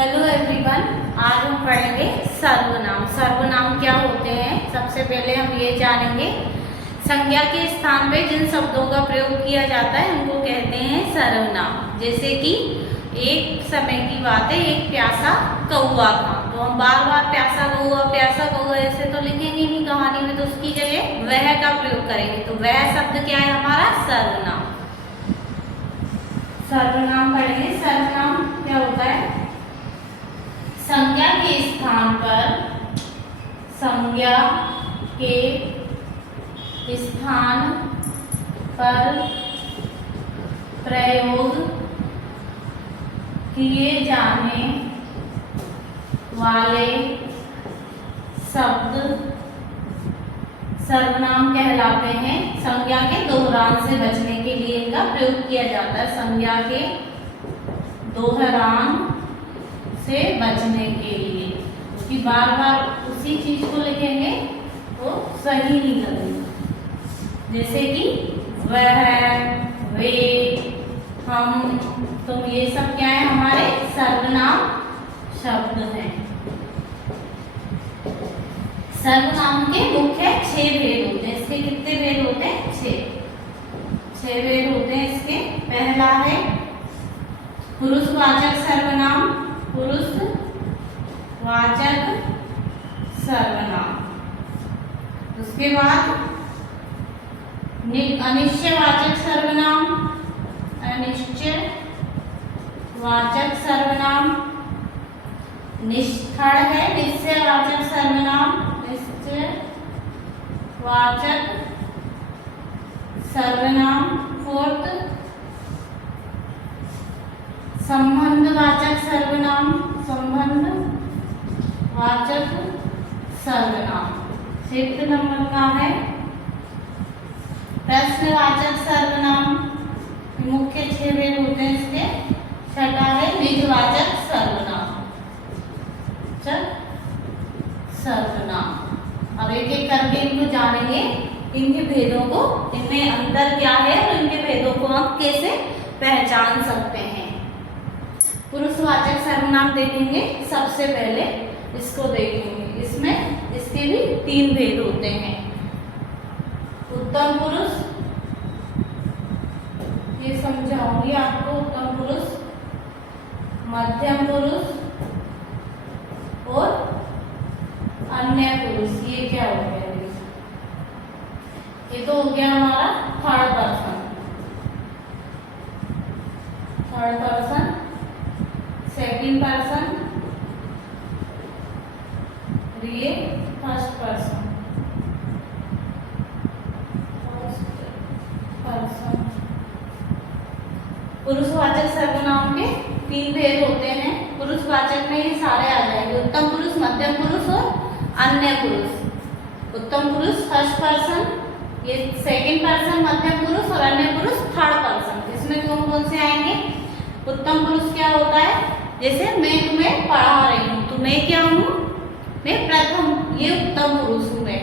Hello everyone, आज हम पढ़ेंगे सर्वनाम। सर्वनाम क्या होते हैं, सबसे पहले हम ये जानेंगे। संज्ञा के स्थान पे जिन शब्दों का प्रयोग किया जाता है उनको कहते हैं सर्वनाम। जैसे कि एक समय की बात है, एक प्यासा कौवा था, तो हम बार बार प्यासा कौवा ऐसे तो लिखेंगे नहीं कहानी में, तो उसकी जगह वह का प्रयोग करेंगे। तो वह शब्द क्या है हमारा? सर्वनाम। सर्वनाम पढ़ेंगे। सर्वनाम क्या होता है? संज्ञा के स्थान पर, संज्ञा के स्थान पर प्रयोग किए जाने वाले शब्द सर्वनाम कहलाते हैं। संज्ञा के दोहरान से बचने के लिए इनका प्रयोग किया जाता है। संज्ञा के दोहरान से बचने के लिए, क्योंकि बार बार उसी चीज को लिखेंगे तो सही नहीं लगेगा। जैसे कि वह, वे, हम, तुम, ये सब क्या है? हमारे सर्वनाम शब्द हैं। सर्वनाम के मुख्य 6 भेद होते हैं। इसके कितने भेद होते हैं? 6 भेद होते हैं इसके। पहला है पुरुषवाचक सर्वनाम, पुरुषवाचक सर्वनाम। उसके बाद अनिश्चयवाचक सर्वनाम, अनिश्चयवाचक सर्वनाम। निष्ठड़ है निश्चयवाचक सर्वनाम, निश्चयवाचक सर्वनाम। फोर्थ संबंधवाचक सर्वनाम, संबंधवाचक सर्वनाम। 6 नंबर का है प्रश्नवाचक सर्वनाम। मुख्य 6 भेद होते हैं इसके। 6ठा है निजवाचक सर्वनाम, सर्वनाम। अब एक एक करके इनको जानेंगे, इनके भेदों को, इनमें अंतर क्या है और इनके भेदों को हम कैसे पहचान सकते हैं। पुरुषवाचक सर्वनाम देखेंगे। सबसे पहले इसको देखेंगे। इसमें इसके भी 3 भेद होते हैं। उत्तम पुरुष, ये समझाऊंगी आपको। उत्तम पुरुष, मध्यम पुरुष और अन्य पुरुष। ये क्या हो गया? ये तो हो गया हमारा थर्ड पर्सन, सेकंड पर्सन, ये फर्स्ट पर्सन। पुरुषवाचक सर्वनाम के 3 भेद होते हैं। पुरुषवाचक में ये सारे आ जाएंगे, उत्तम पुरुष, मध्यम पुरुष और अन्य पुरुष। उत्तम पुरुष फर्स्ट पर्सन, ये सेकंड पर्सन मध्यम पुरुष और अन्य पुरुष थर्ड पर्सन। इसमें कौन कौन से आएंगे? उत्तम पुरुष क्या होता है? जैसे मैं तुम्हें पढ़ा रही हूँ, तो मैं क्या हूँ? मैं प्रथम, ये उत्तम पुरुष हूँ। मैं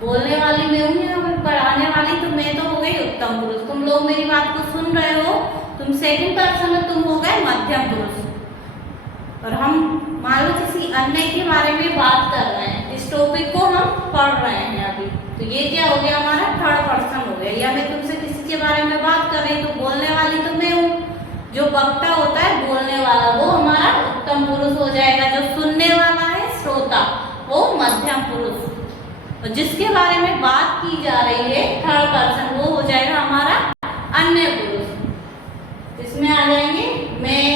बोलने वाली मैं हूँ, या मैं पढ़ाने वाली, तो मैं तो हो गई उत्तम पुरुष। तुम लोग मेरी बात को सुन रहे हो, तुम सेकंड पर्सन में, तुम हो गए मध्यम पुरुष। और हम मान लो किसी अन्य के बारे में बात कर रहे हैं, इस टॉपिक को हम पढ़ रहे हैं अभी, तो ये क्या हो गया? हमारा थर्ड पर्सन हो गया। या मैं तुमसे किसी के बारे में बात कर रही, तो बोलने वाली तो मैं हूँ। जो वक्ता होता है, बोलने वाला, वो हमारा उत्तम पुरुष हो जाएगा। जो सुनने वाला है, श्रोता, वो मध्यम पुरुष। और जिसके बारे में बात की जा रही है, थर्ड पर्सन, वो हो जाएगा हमारा अन्य पुरुष। इसमें आ जाएंगे मैं,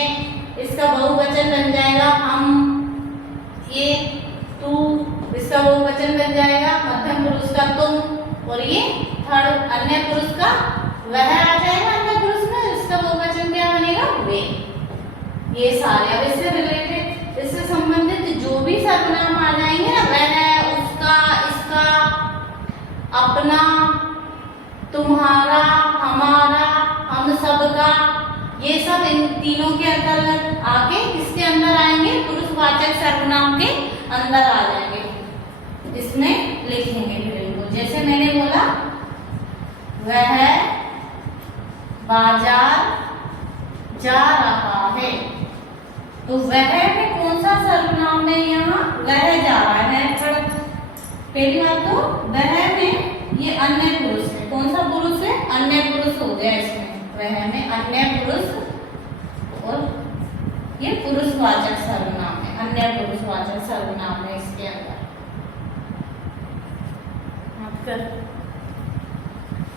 इसका बहुवचन बन जाएगा हम, ये तू, इसका बहुवचन बन जाएगा मध्यम पुरुष का तुम, और ये थर्ड अन्य पुरुष का वह आ जाएगा। अन्य पुरुष में इसका बहुवचन क्या बनेगा? वे। ये सारे अब इससे रिलेटेड, इससे संबंधित जो भी सर्वनाम आ जाएंगे ना, वह, उसका, इसका, अपना, तुम्हारा, हमारा, हम सबका, ये सब इन तीनों के अंतर्गत आके किसके अंदर आएंगे? पुरुषवाचक सर्वनाम के अंदर आ जाएंगे। इसमें लिखेंगे फिर इनको। जैसे मैंने बोला, वह बाजार जा रहा है, तो वह में कौन सा सर्वनाम है यहाँ, वह जा रहा है पहली बात तो वह में ये अन्य पुरुष है, कौन सा पुरुष है, अन्य पुरुष हो गया इसमें, वह में अन्य पुरुष और ये पुरुषवाचक सर्वनाम है, अन्य पुरुषवाचक सर्वनाम है इसके अंदर।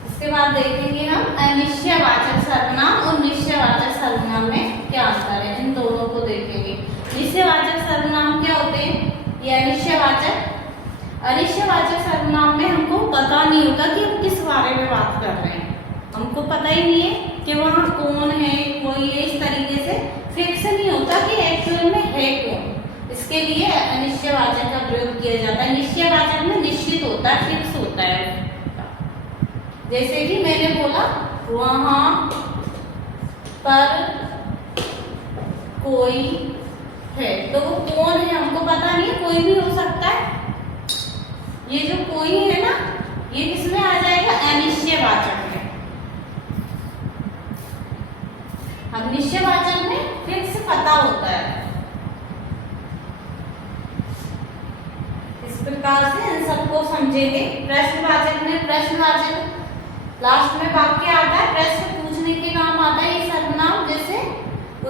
इसके बाद देखेंगे हम अनिश्चयवाचक सर्वनाम और निश्चयवाचक सर्वनाम में क्या अंतर है, इन दोनों को देखेंगे। निश्चयवाचक सर्वनाम क्या होते हैं, ये अनिश्चयवाचक, अनिश्चयवाचक सर्वनाम में हमको पता नहीं होता कि हम किस बारे में बात कर रहे हैं, हमको पता ही नहीं है कि वहाँ कौन है, कोई है, इस तरीके से फिक्स नहीं होता कि एक्चुअल में है कौन, इसके लिए अनिश्चयवाचक का प्रयोग किया जाता है। निश्चयवाचक में निश्चित होता है, फिक्स होता है, जैसे कि मैंने बोला वहाँ पर कोई है, तो वो कौन है हमको पता नहीं, कोई भी हो सकता है, ये जो कोई है ना ये किसमें आ जाएगा, अनिश्चयवाचक में। अब निश्चयवाचक में फिक्स पता होता है। इस प्रकार से इन सबको समझेंगे। प्रश्नवाचक में प्रश्नवाचक लास्ट में वाक्य आता है, प्रश्न पूछने के काम आता है ये सर्वनाम, जैसे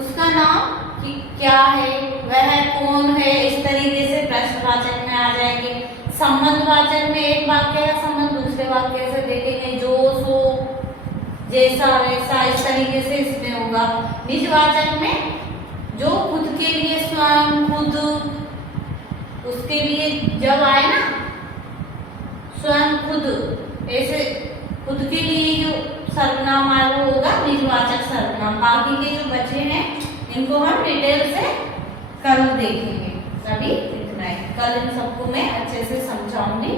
उसका नाम कि क्या है, वह कौन है, इस तरीके से प्रश्नवाचक में आ जाएंगे। संबंधवाचक में एक वाक्य का संबंध दूसरे वाक्य से देखेंगे, जो सो जैसा वैसा, इस तरीके से इसमें होगा। निजवाचक में जो खुद के लिए स्वयं, खुद, उसके लिए जब आए ना स्वयं, खुद, ऐसे खुद के लिए जो सर्वनाम आए वो होगा निजवाचक सर्वनाम। बाकी के जो बचे हैं इनको हम डिटेल से कल देखेंगे। अभी इतना है, कल इन सबको मैं अच्छे से समझाऊंगी।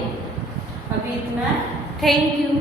अभी इतना है, थैंक यू।